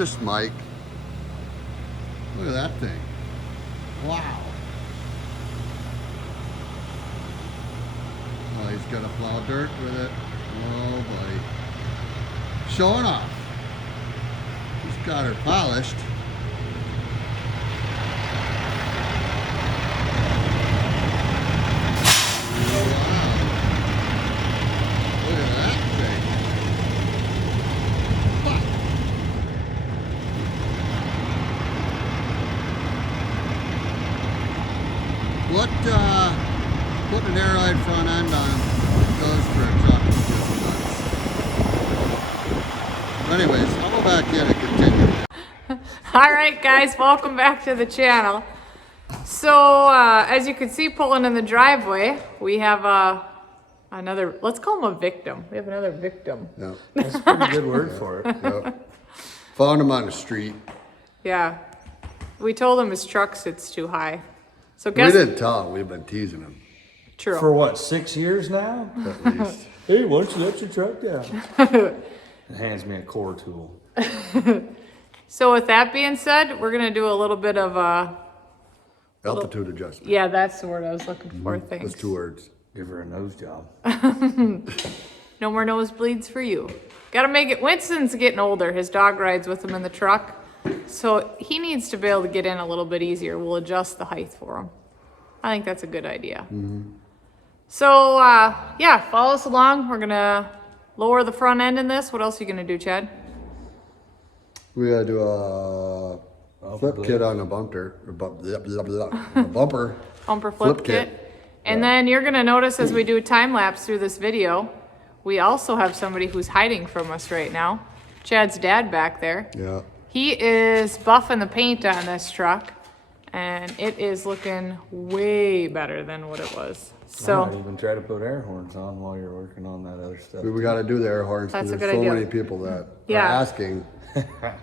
purchased, Mike. Look at that thing. Wow. Oh, he's gonna plow dirt with it. Oh boy. Showing off. She's got her polished. Putting an air ride front end on does for a truck is just nuts. But anyways, I'll go back in and continue. All right, guys, welcome back to the channel. So, as you can see, pulling in the driveway, we have another, let's call him a victim. We have another victim. Yeah. That's a pretty good word for it. Yep. Found him on the street. Yeah. We told him his truck sits too high. So We guess... didn't tell him. We've been teasing him. True. For what, 6 years now? At least. Hey, why don't you let your truck down? It hands me a core tool. So with that being said, we're going to do a little bit of Altitude adjustment. yeah, that's the word I was looking for. Thanks. That's 2 words. Give her a nose job. No more nosebleeds for you. Got to make it. Winston's getting older. His dog rides with him in the truck. So he needs to be able to get in a little bit easier. We'll adjust the height for him. I think that's a good idea. So, yeah, follow us along. We're going to lower the front end in this. What else are you going to do, Chad? We gotta do a flip kit on the bumper. Bumper. Bumper flip kit. And then you're going to notice as we do a time lapse through this video, we also have somebody who's hiding from us right now. Chad's dad back there. Yeah. He is buffing the paint on this truck, and it is looking way better than what it was. I might So, even try to put air horns on while you're working on that other stuff. We gotta do the air horns That's because a there's good so idea. many people that Yeah. are asking.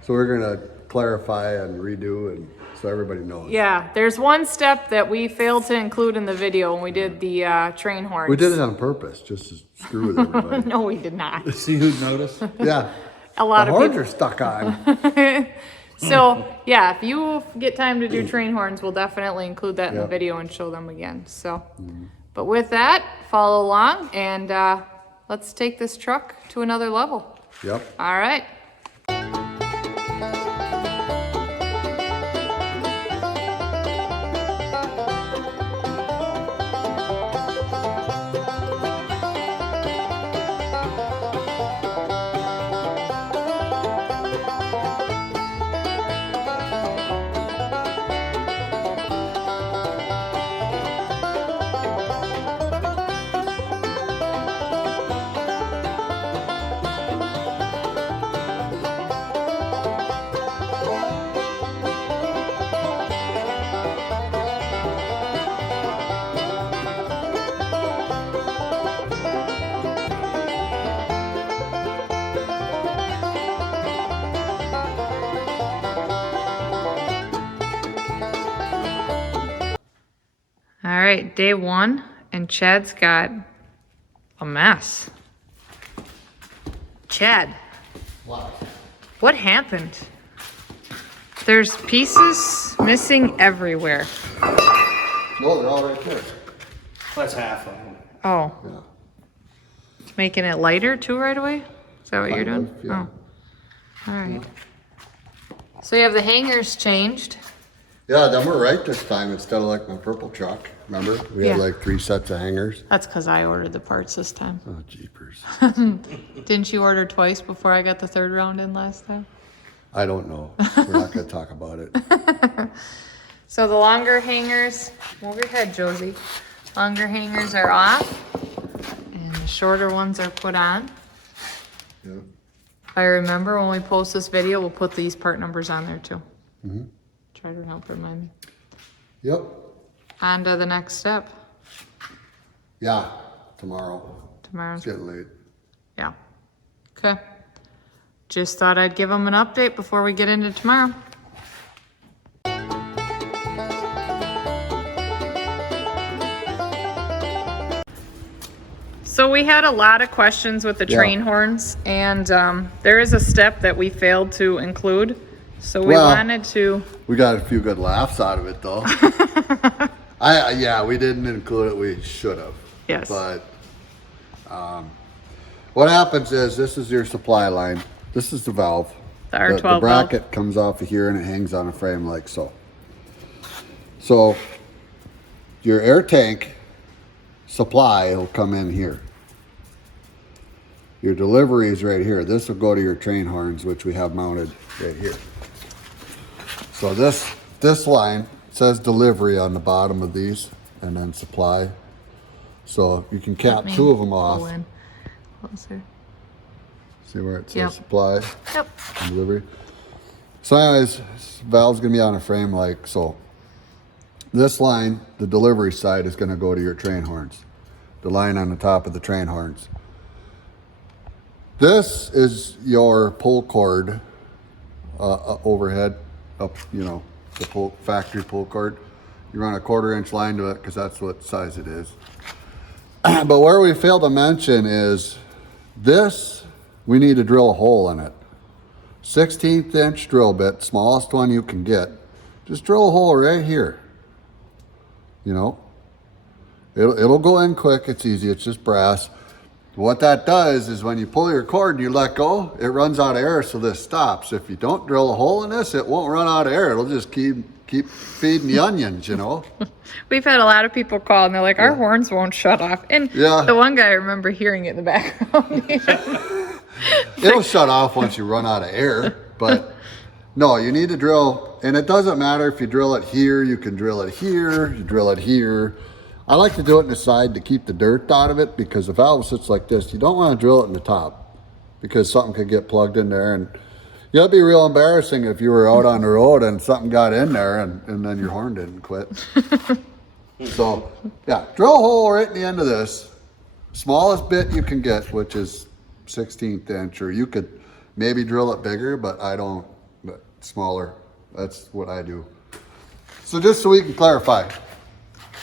So we're gonna clarify and redo and so everybody knows. yeah, there's one step that we failed to include in the video when we did the train horns. We did it on purpose just to screw with everybody. No, we did not. See who'd notice? Yeah. A lot The of horns people. are stuck on. So, yeah, if you get time to do train horns, we'll definitely include that in the Yep. video and show them again. So, but with that, follow along and let's take this truck to another level. Yep. All right. All right, day one, and Chad's got a mess. Chad, what happened? There's pieces missing everywhere. No, they're all right there. That's half of them. Oh, Yeah. making it lighter too right away? Is that what you're Kind doing? of, yeah. Oh, all right. So you have the hangers changed. Yeah, them were right this time instead of like my purple truck. Remember? We had Yeah. like 3 sets of hangers. That's because I ordered the parts this time. Oh, jeepers. Didn't you order twice before I got the third round in last time? I don't know. We're not gonna talk about it. So the longer hangers, move your head, Josie. Longer hangers are off, and the shorter ones are put on. Yeah. If I remember, when we post this video, we'll put these part numbers on there too. Mm-hmm. Try to help remind me. Yep. On to the next step. Yeah. Tomorrow. Tomorrow's. It's getting late. Yeah. Okay. Just thought I'd give them an update before we get into tomorrow. So we had a lot of questions with the Yeah. train horns, and there is a step that we failed to include. So we wanted to. We got a few good laughs out of it though. Yeah, we didn't include it. We should have. Yes. But what happens is this is your supply line. This is the valve. The R12 the bracket comes off of here and it hangs on a frame like so. So your air tank supply will come in here. Your delivery is right here. This will go to your train horns, which we have mounted right here. So this line says delivery on the bottom of these, and then supply. So you can cap two of them off. Closer. See where it says Yep. supply Yep. and delivery. So anyways, this valve's gonna be on a frame like so. This line, the delivery side, is gonna go to your train horns. The line on the top of the train horns. This is your pull cord overhead up, you know, the factory pull cord. You run a 1/4 inch line to it because that's what size it is. But where we failed to mention is this, we need to drill a hole in it. 16th inch drill bit, smallest one you can get. Just drill a hole right here. You know, it'll go in quick. It's easy. It's just brass. What that does is when you pull your cord and you let go, it runs out of air, so this stops. If you don't drill a hole in this, it won't run out of air. It'll just keep feeding the onions, you know. We've had a lot of people call and they're like, our horns won't shut off. And the one guy, I remember hearing it in the background. It'll shut off once you run out of air, but no, you need to drill, and it doesn't matter if you drill it here, you can drill it here, you drill it here. I like to do it in the side to keep the dirt out of it because the valve sits like this. You don't want to drill it in the top because something could get plugged in there, and it'd be real embarrassing if you were out on the road and something got in there and then your horn didn't quit. So yeah, drill a hole right in the end of this. Smallest bit you can get, which is 16th inch, or you could maybe drill it bigger, but I don't, but smaller. That's what I do. So just so we can clarify,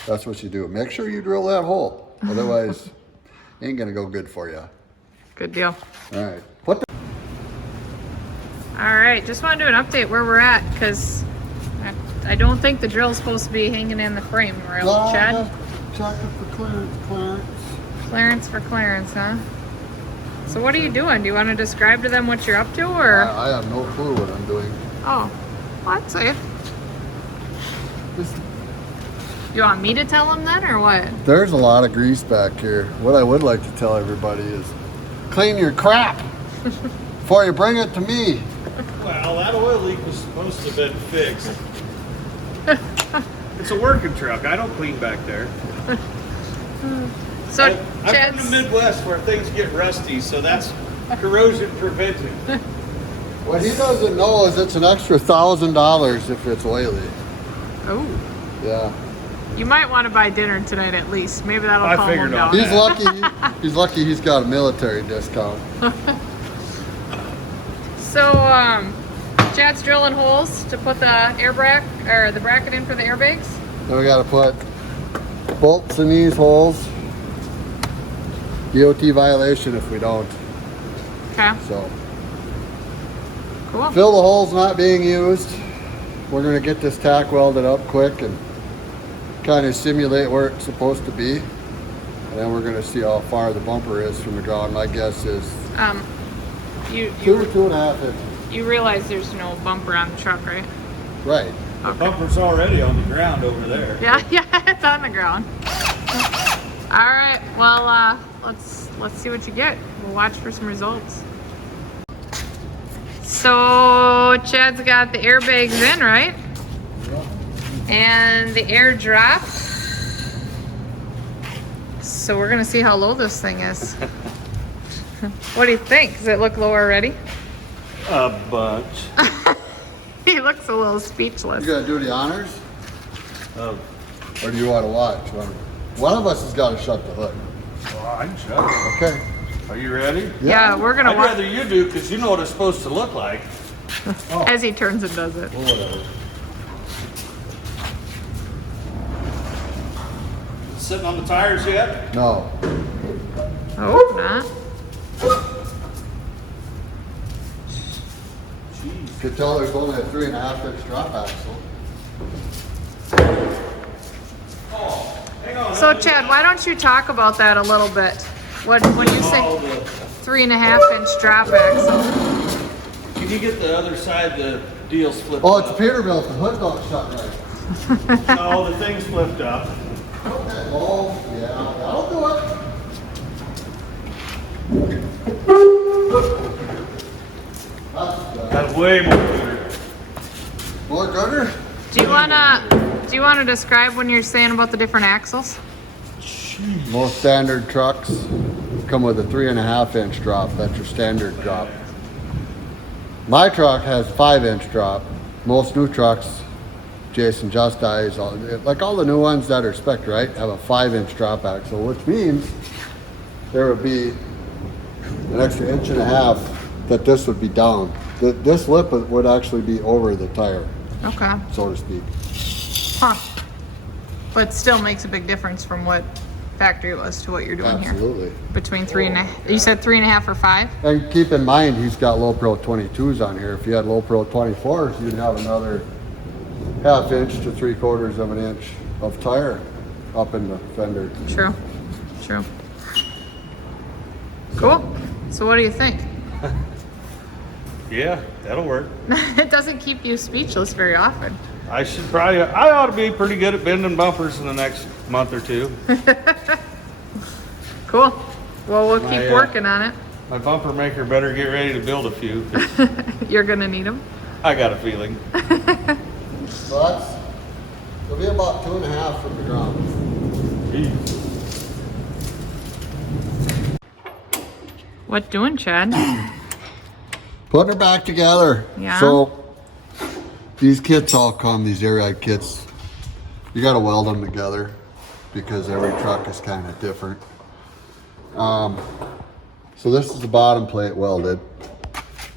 that's what you do. Make sure you drill that hole. Otherwise, it ain't gonna go good for you. Good deal. All right. All right, just want to do an update where we're at because I don't think the drill's supposed to be hanging in the frame, right, Chad? Check it for clearance. Clearance for clearance, huh? So what are you doing? Do you want to describe to them what you're up to, or? I have no clue what I'm doing. Oh, well, I'd say it. Just, You want me to tell them then, or what? there's a lot of grease back here. What I would like to tell everybody is clean your crap before you bring it to me. Well, that oil leak was supposed to have been fixed. It's a working truck. I don't clean back there. So, I'm from Chad's, the Midwest where things get rusty, so that's corrosion prevention. What he doesn't know is it's an extra $1,000 if it's oily. oh, Yeah. you might want to buy dinner tonight at least. Maybe that'll I calm him figured down. on He's lucky. He's lucky he's got a military discount. So, Chad's drilling holes to put the the bracket in for the airbags. Then we got to put bolts in these holes. DOT violation if we don't. Okay, So cool. fill the holes not being used. We're gonna get this tack welded up quick and kind of simulate where it's supposed to be. And then we're gonna see how far the bumper is from the ground. My guess is You 2.5 inches. you realize there's no bumper on the truck, right? Right. The bumper's already on the ground over there. Yeah, it's on the ground. All right, well, let's see what you get. We'll watch for some results. So Chad's got the airbags in, right? And the air dropped. So we're gonna see how low this thing is. What do you think? Does it look low already? A bunch. He looks a little speechless. You gonna do the honors? Oh, Or do you want to watch? One of us has got to shut the hood. well, I can shut it. Okay. Are you ready? Yeah, we're gonna I'd watch rather you do because you know what it's supposed to look like. as he turns and does it. Well, whatever. Sitting on the tires yet? No. Oh, not. Jeez. could tell there's only a 3.5 inch drop axle. So Chad, why don't you talk about that a little bit? When you say 3.5 inch drop axle. Can you get the other side, the deal's flipped Oh, it's a up? Peterbilt, the hood don't shut right. No, the thing's flipped up. Okay. Oh, yeah, that'll do it. That's way more gooder. More gooder? Do you wanna describe when you're saying about the different axles? Most standard trucks come with a 3.5 inch drop. That's your standard drop. My truck has 5 inch drop. Most new trucks, Jason Just Eyes, like all the new ones that are spec'd right, have a 5 inch drop axle, which means there would be an extra 1.5 inches that this would be down. This lip would actually be over the tire, Okay. so to speak. Huh. But still makes a big difference from what factory was to what you're doing here. Absolutely. Between 3.5, you said 3.5 or 5? And keep in mind, he's got low pro 22s on here. If you had low pro 24s, you'd have another 1/2 inch to 3/4 of an inch of tire up in the fender. True. True. Cool. So what do you think? Yeah, that'll work. It doesn't keep you speechless very often. I ought to be pretty good at bending bumpers in the next month or two. Cool. Well, we'll keep My, working on it. My bumper maker better get ready to build a few, 'cause You're gonna need them. I got a feeling. So it'll be about 2.5 from the ground. What doing, Chad? Putting her back together. Yeah. So these kits all come, these Airbag kits, you gotta weld them together because every truck is kind of different. So this is the bottom plate welded.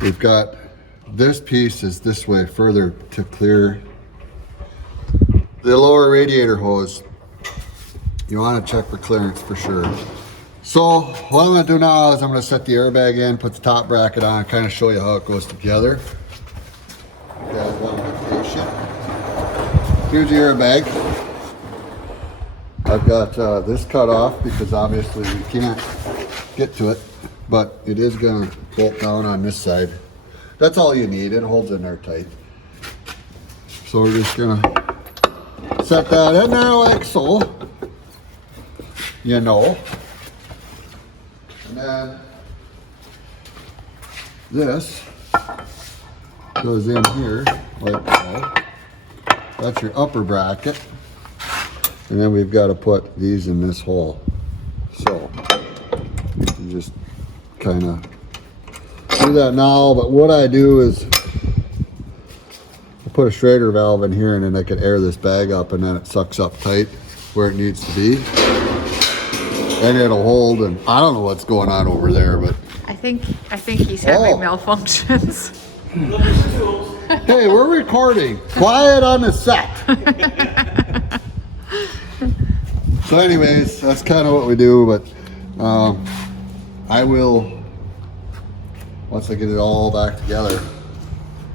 We've got this piece is this way further to clear the lower radiator hose. You want to check for clearance for sure. So what I'm going to do now is I'm going to set the airbag in, put the top bracket on, kind of show you how it goes together. You guys want to be patient. Here's the airbag. I've got this cut off because obviously we can't get to it, but it is going to bolt down on this side. That's all you need. It holds in there tight. So we're just going to set that in there like so. You know. And then this goes in here like so. That's your upper bracket. And then we've got to put these in this hole. So you just kind of do that now, but what I do is I put a Schrader valve in here and then I can air this bag up and then it sucks up tight where it needs to be. And it'll hold, and I don't know what's going on over there, but I think he's having malfunctions. hey, we're recording. Quiet on the set. So anyways, that's kind of what we do, but I will, once I get it all back together,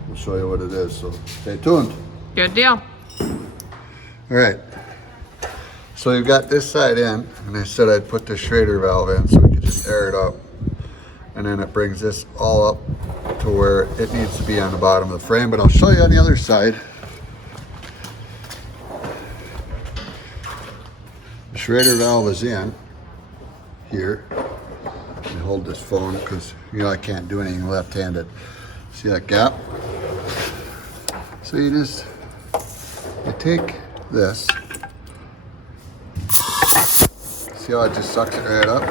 I'll show you what it is, so stay tuned. Good deal. All right. So you've got this side in, and I said I'd put the Schrader valve in so we could just air it up. And then it brings this all up to where it needs to be on the bottom of the frame, but I'll show you on the other side. The Schrader valve is in here. Let me hold this phone because I can't do anything left-handed. See that gap? So you take this. See how it just sucks it right up?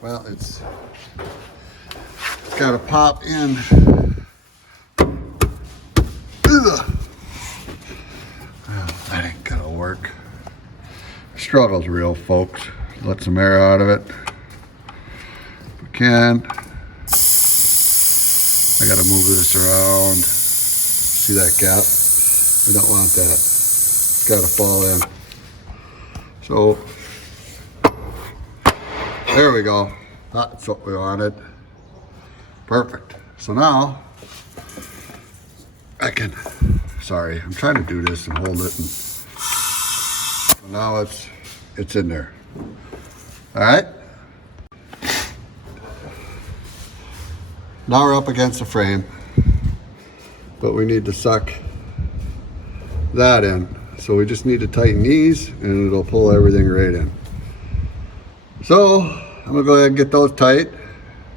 Well, it's got to pop in. Ugh. Well, that ain't gonna work. Struggle's real, folks. Let some air out of it. If we can. I gotta move this around. See that gap? We don't want that. It's gotta fall in. So, there we go. That's what we wanted. Perfect. So now I can, sorry, I'm trying to do this and hold it. And so now it's in there. All right. Now we're up against the frame, but we need to suck that in. So we just need to tighten these and it'll pull everything right in. So I'm gonna go ahead and get those tight,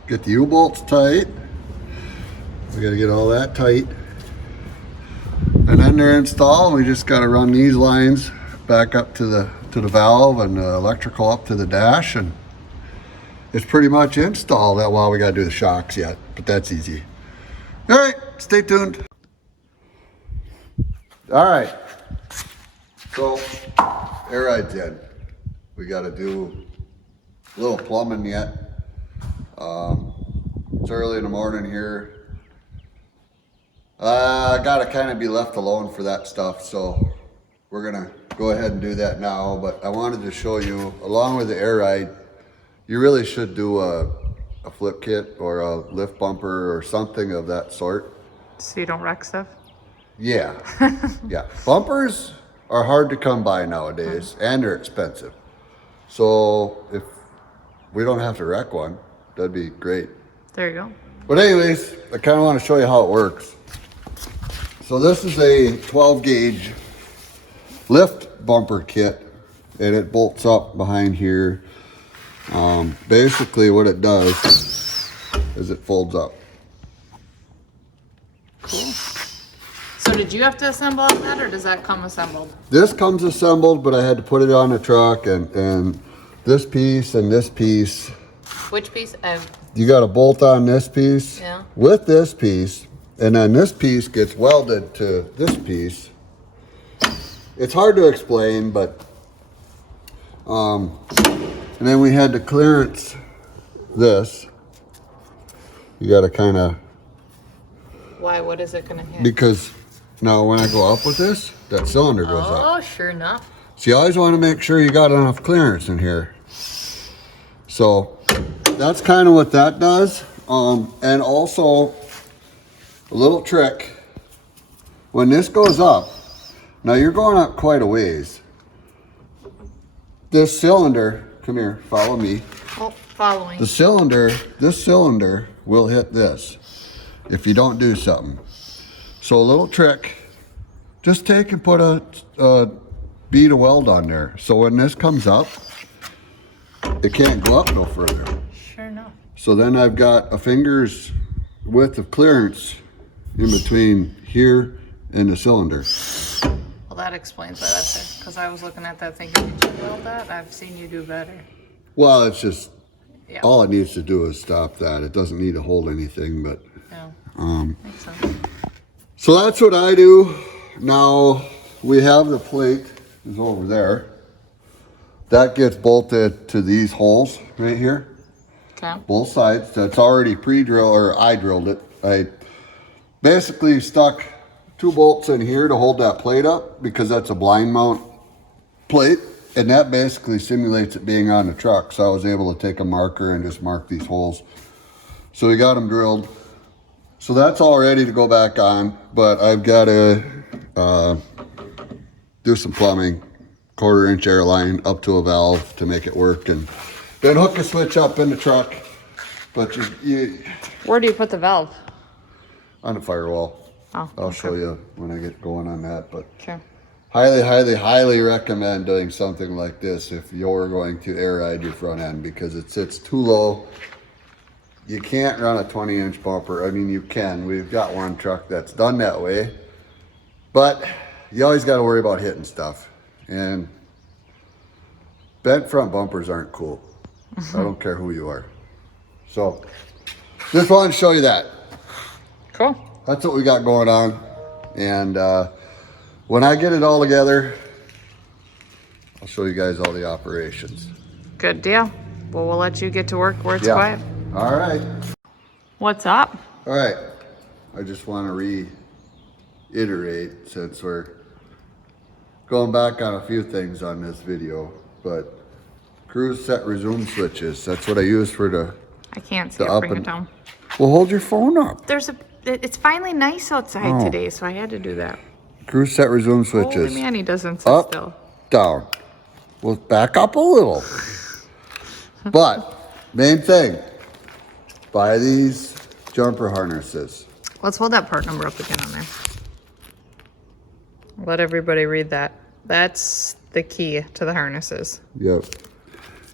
get the U-bolts tight. We gotta get all that tight. And then they're installed. We just gotta run these lines back up to the valve and the electrical up to the dash, and it's pretty much installed. That while we gotta do the shocks yet, but that's easy. All right, stay tuned. All right, so air ride's in. We gotta do a little plumbing yet. It's early in the morning here. I gotta kind of be left alone for that stuff, so we're gonna go ahead and do that now. But I wanted to show you, along with the air ride, you really should do a flip kit or a lift bumper or something of that sort. So you don't wreck stuff? Yeah, yeah. Bumpers are hard to come by nowadays, and they're expensive. So if we don't have to wreck one, that'd be great. There you go. But anyways, I kind of want to show you how it works. So this is a 12 gauge lift bumper kit, and it bolts up behind here. Basically what it does is it folds up. Cool. So did you have to assemble all that, or does that come assembled? This comes assembled, but I had to put it on the truck, and this piece and this piece. Which piece? You got to bolt on this piece with this piece, and then this piece gets welded to this piece. It's hard to explain, but and then we had to clearance this. You got to kind of. Why? What is it going to hit? Because now when I go up with this, that cylinder goes up. Oh, sure enough. So you always want to make sure you got enough clearance in here. So that's kind of what that does. And also a little trick, when this goes up, now you're going up quite a ways. This cylinder, come here, follow me. Oh, following. This cylinder will hit this if you don't do something. So a little trick, just take and put a bead of weld on there. So when this comes up, it can't go up no further. Sure enough. So then I've got a finger's width of clearance in between here and the cylinder. Well, that explains why that's there. Because I was looking at that thinking, did you weld that? I've seen you do better. Well, it's just, all it needs to do is stop that. It doesn't need to hold anything, but. Yeah. Makes sense. So that's what I do. Now we have the plate is over there. That gets bolted to these holes right here. Okay. Both sides. That's already pre-drilled, or I drilled it. I basically stuck 2 bolts in here to hold that plate up because that's a blind mount plate, and that basically simulates it being on the truck. So I was able to take a marker and just mark these holes. So we got them drilled. So that's all ready to go back on, but I've got to do some plumbing, 1/4 inch air line up to a valve to make it work, and then hook a switch up in the truck. But you Where do you put the valve? on the firewall. Oh, I'll show you when I get going on that, but Okay. highly recommend doing something like this if you're going to air ride your front end, because it sits too low. You can't run a 20-inch bumper. I mean, you can. We've got one truck that's done that way, but you always got to worry about hitting stuff. And bent front bumpers aren't cool. I don't care who you are. So just wanted to show you that. Cool. That's what we got going on. And when I get it all together, I'll show you guys all the operations. Good deal. Well, we'll let you get to work where it's quiet. All right. What's up? All right. I just want to reiterate, since we're going back on a few things on this video, but cruise set resume switches, that's what I use for the I can't see it. up Bring it and down. Well, hold your phone up. It's finally nice outside Oh. today, so I had to do that. Cruise set resume Holy switches. man, he doesn't sit Up, still. down. We'll back up a little. But, main thing, buy these jumper harnesses. Let's hold that part number up again on there. Let everybody read that. That's the key to the harnesses. Yep.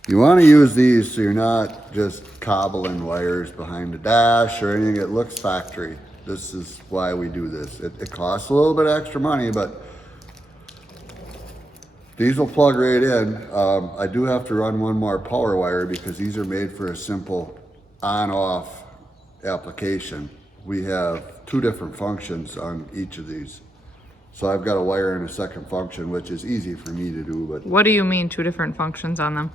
You want to use these so you're not just cobbling wires behind the dash or anything. It looks factory. This is why we do this. It costs a little bit extra money, but these will plug right in. I do have to run one more power wire because these are made for a simple on-off application. We have 2 different functions on each of these. So I've got a wire in a second function, which is easy for me to do, but What do you mean 2 different functions on them?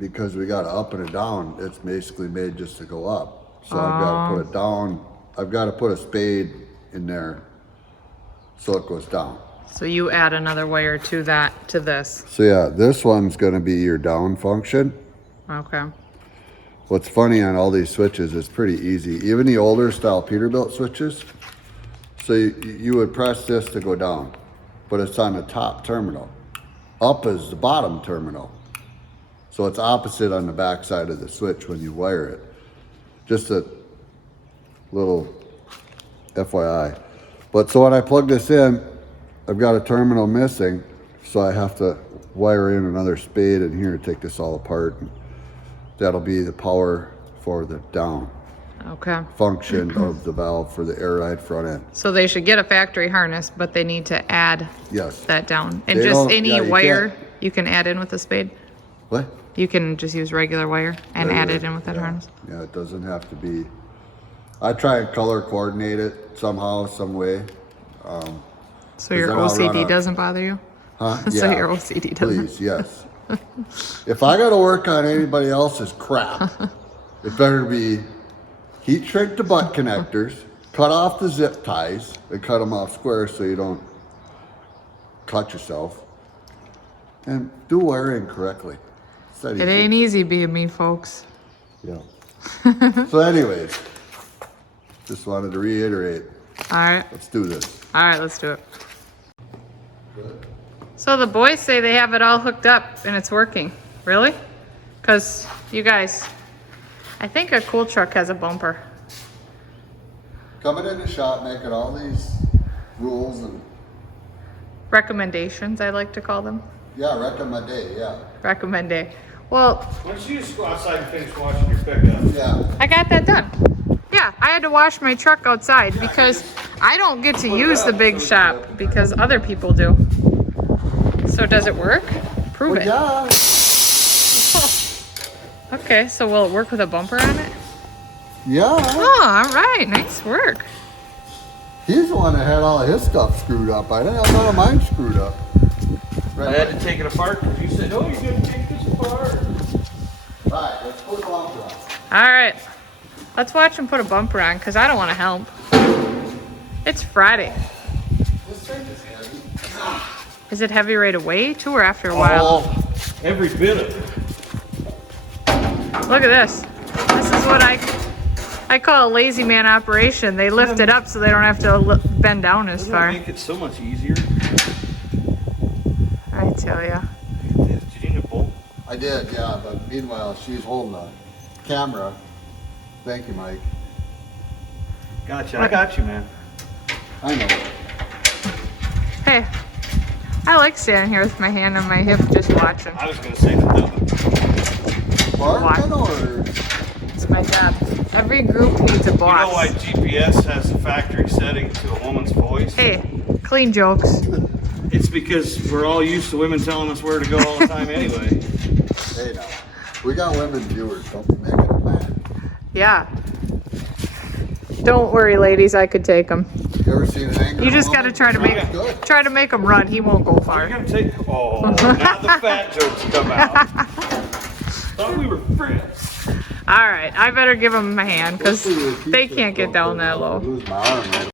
because we got a up and a down, it's basically made just to go up. So I've got to put it down. I've got to put a spade in there so it goes down. So you add another wire to this. So yeah, this one's going to be your down function. Okay. What's funny on all these switches is pretty easy. Even the older style Peterbilt switches. So you would press this to go down, but it's on the top terminal. Up is the bottom terminal. So it's opposite on the back side of the switch when you wire it. Just a little FYI. But so when I plug this in, I've got a terminal missing, so I have to wire in another spade in here to take this all apart. And that'll be the power for the down Okay. function of the valve for the air ride front end. So they should get a factory harness, but they need to add Yes. that down. And They just don't- any yeah, you wire can't. you can add in with a spade. What? You can just use regular wire and add it in with that Yeah. harness. Yeah, it doesn't have to be. I try and color coordinate it somehow, some way. So your then I'll run OCD a- doesn't bother you? Huh? So Yeah. your OCD doesn't. Please, yes. If I got to work on anybody else's crap, it better be heat shrink the butt connectors, cut off the zip ties, and cut them off square so you don't cut yourself, and do wiring correctly. It's that It easy. ain't easy being me, folks. Yeah. So anyways, just wanted to reiterate, All right. let's do this. All right, let's do it. So the boys say they have it all hooked up and it's working. Really? Because you guys, I think a cool truck has a bumper. Coming in the shop, making all these rules and, Recommendations, I like to call them. yeah, recommend day, yeah. Recommend day. Well, Why don't you just go outside and finish washing your pickup? Yeah. I got that done. Yeah, I had to wash my truck outside because I don't get to use the big shop because other people do. So does it work? Prove it. Yeah. Okay, so will it work with a bumper on it? Yeah. Oh, all right, nice work. He's the one that had all of his stuff screwed up. I didn't have none of mine screwed up. I had to take it apart because you said, "Oh, you're gonna take this apart." Right, let's put it on to us. All right, let's watch him put a bumper on because I don't want to help. It's Friday. This thing is heavy. Is it heavy right away too or after a while? Oh, Every bit of it. Look at this. This is what I call a lazy man operation. They lift it up so they don't have to bend down as Doesn't far. that make it so much easier? I tell ya. Did you need a bolt? I did, yeah, but meanwhile, she's holding the camera. Thank you, Mike. Gotcha. I got you, man. I know. Hey, I like standing here with my hand on my hip just watching. I was gonna say that. Barking or? It's my job. Every group needs a You know why boss. GPS has a factory setting to a woman's voice? Hey, clean jokes. It's because we're all used to women telling us where to go all the time anyway. Hey now, we got women viewers, don't be making it mad. Yeah. Don't worry, ladies. I could take him. You ever seen an angry You just woman? gotta try to make Good. him run. He won't go You're far. gonna take. Oh, now the fat jokes come out. Thought we were friends. All right, I better give him a hand because Hopefully we'll keep they this can't get going. down that I'll low. lose my arm right.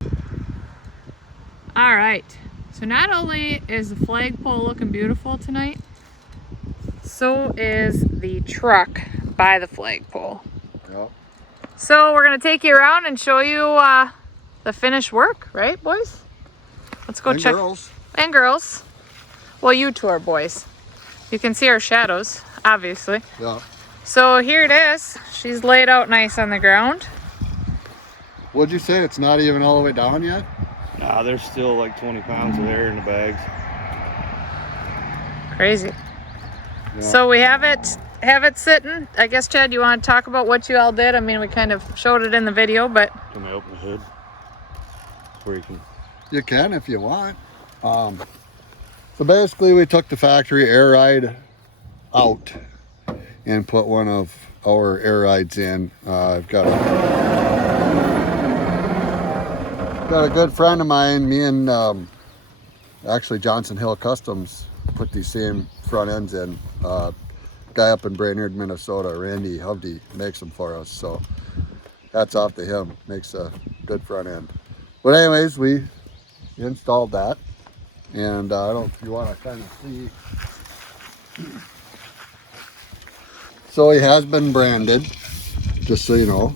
All right, so not only is the flagpole looking beautiful tonight, so is the truck by the flagpole. Yep. So we're gonna take you around and show you the finished work, right, boys? Let's go And check. girls. And girls. Well, you two are boys. You can see our shadows, obviously. Yeah. So here it is. She's laid out nice on the ground. What'd you say? It's not even all the way down yet? Nah, there's still like 20 pounds of air in the bags. Crazy. Yeah. So we have it sitting. I guess, Chad, you want to talk about what you all did? I mean, we kind of showed it in the video, but Can I open the hood? Where you can. You can if you want. So basically we took the factory air ride out and put one of our air rides in. I've got a good friend of mine, me and actually Johnson Hill Customs put these same front ends in. Guy up in Brainerd, Minnesota, Randy Hovde, makes them for us. So hats off to him, makes a good front end. But anyways, we installed that. And I don't know if you want to kind of see. So he has been branded, just so you know.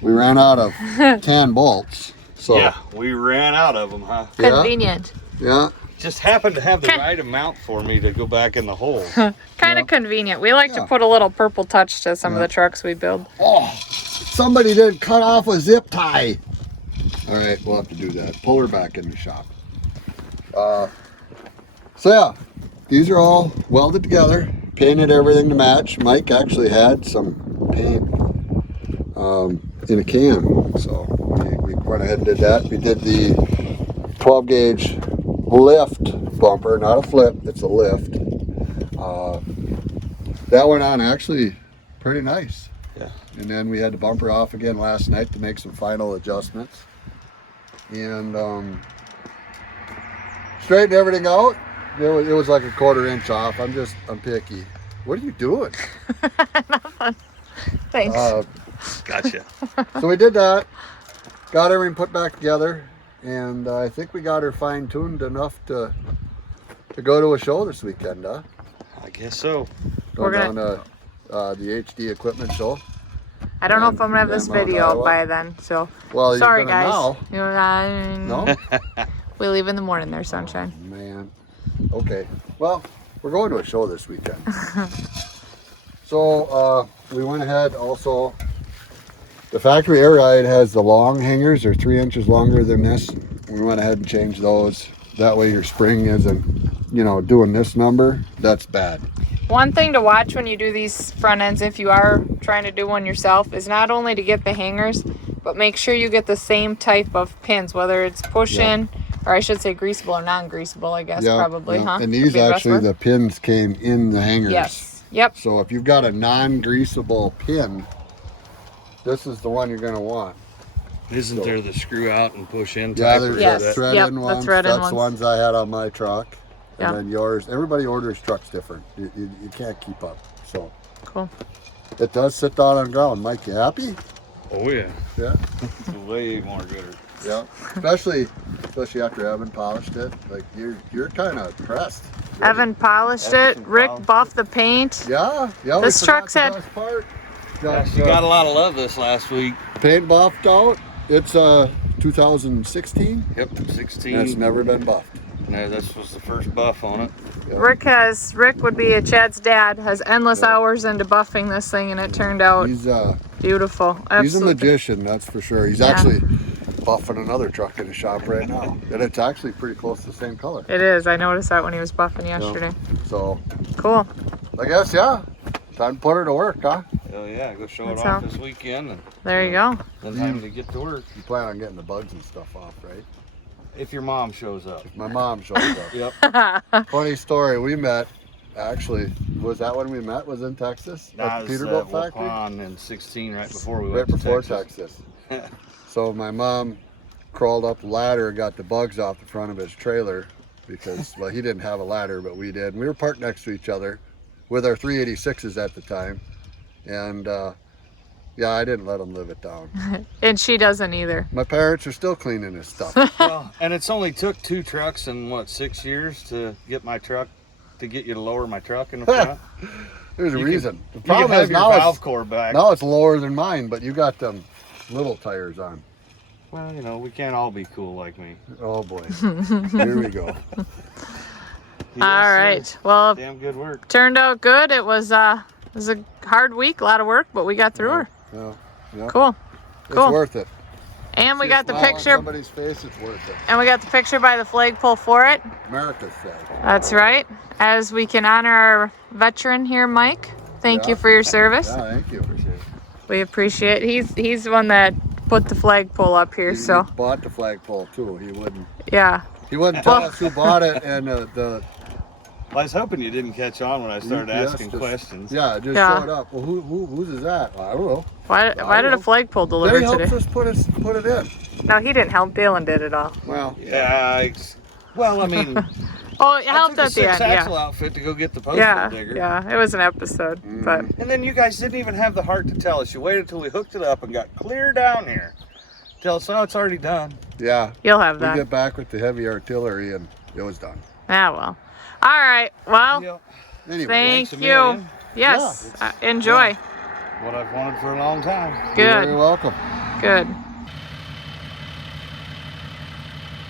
We ran out of 10 bolts. So Yeah, we ran out of them, huh? Yeah. convenient. Yeah. Just happened to have the right amount for me to go back in the hole. Kind of convenient. We like to put a little purple touch to some of the trucks we build. Oh, somebody didn't cut off a zip tie. All right, we'll have to do that. Pull her back in the shop. So yeah, these are all welded together, painted everything to match. Mike actually had some paint in a can, so we went ahead and did that. We did the 12 gauge lift bumper, not a flip, it's a lift. That went on actually pretty nice. Yeah. And then we had the bumper off again last night to make some final adjustments. And straightened everything out. It was like a 1/4 inch off. I'm picky. What are you doing? Nothing. Thanks. Gotcha. So we did that, got everything put back together, and I think we got her fine-tuned enough to go to a show this weekend, huh? I guess so. We're Going gonna- down to the HD equipment show. I don't know if I'm gonna have this Mount video out Iowa. by then, so Well, you're sorry gonna guys. now. You know, No? we leave in the morning there, sunshine. Man. Okay. Well, we're going to a show this weekend. So we went ahead also. The factory air ride has the long hangers, they're 3 inches longer than this. We went ahead and changed those. That way your spring isn't, doing this number. That's bad. One thing to watch when you do these front ends, if you are trying to do one yourself, is not only to get the hangers, but make sure you get the same type of pins, whether it's push-in, or I should say greasable or non-greasable, I guess, probably, huh? And Would these be the best actually, word. the pins came in the hangers. Yes. Yep. So if you've got a non-greasable pin, this is the one you're going to want. Isn't there the screw out and push in Yeah, type? there's or Yes. that- thread Yep, in the ones. thread in That's ones. the ones I had on my truck. And Yeah. then yours, everybody orders trucks different. You can't keep up. So Cool. it does sit down on the ground. Mike, you happy? Oh yeah. Yeah. It's way more gooder. Yeah. Especially after Evan polished it. Like you're kind of pressed. Evan polished it. Excellent Rick polish. buffed the paint. Yeah. Yeah. This we forgot truck's the had- best part. Yeah, she got a lot of love this last week. paint buffed out. It's 2016. Yep, 16. And it's never been buffed. No, this was the first buff on it. Rick would be Chad's dad, has endless hours into buffing this thing, and it turned out He's beautiful. he's a Absolutely. magician, that's for sure. He's actually buffing another truck in his shop right now, and it's actually pretty close to the same color. It is. I noticed that when he was buffing yesterday. So Cool. I guess time to put her to work, huh? Oh yeah, go show That's it off how- this weekend and There you go. then time to get to work. You plan on getting the bugs and stuff off, right? If your mom shows up. My mom shows up. Yep. Funny story. We met. Actually, was that when we met? Was in Texas That at the was Peterbilt Wolf factory. Pond in 16, right before we Right went to before Texas. Texas. So my mom crawled up the ladder and got the bugs off the front of his trailer because, well, he didn't have a ladder, but we did. And we were parked next to each other with our 386s at the time. And I didn't let him live it down. And she doesn't either. My parents are still cleaning his stuff. Well, and it's only took 2 trucks in 6 years to get my truck, to get you to lower my truck in the front. There's a reason. The You can problem have is your now valve it's, core back. now it's lower than mine, but you got them little tires on. Well, you know, we can't all be cool like me. Oh boy. Here we go. Yes, All sir. right. Well, Damn good work. turned out good. It was a hard week, a lot of work, but we got through her. Yeah. Yeah. Cool. It's Cool. worth it. And we See a got the smile on picture. somebody's face, it's worth it. And we got the picture by the flagpole for it. America's flag. That's right. As we can honor our veteran here, Mike. Thank you Yeah. for your service. Yeah, thank you. We appreciate it. He's the one that put the flagpole up here, He so bought the flagpole too. He wouldn't yeah. tell us who bought it, and the Well, I was hoping you didn't catch on when I started UPS asking just- questions. Yeah, it just Yeah. showed up. Well, whose is that? I don't know. Why did a flagpole deliver They helped today? us put it in. No, he didn't help. Dalen did it all. Well, Yeah. Well, I mean, Oh, it I helped took a at the end. six-axle Yeah. outfit to go get the postal Yeah. digger. Yeah. It was an episode, but And then you guys didn't even have the heart to tell us. You waited till we hooked it up and got clear down here. Tell us, oh, it's already done. yeah. you'll have We that. get back with the heavy artillery, and it was done. Ah, well. All right. Well, Yep. Anyway, thank thanks a you. million. Yes. Enjoy. What I've wanted for a long time. you're Good. very welcome. Good.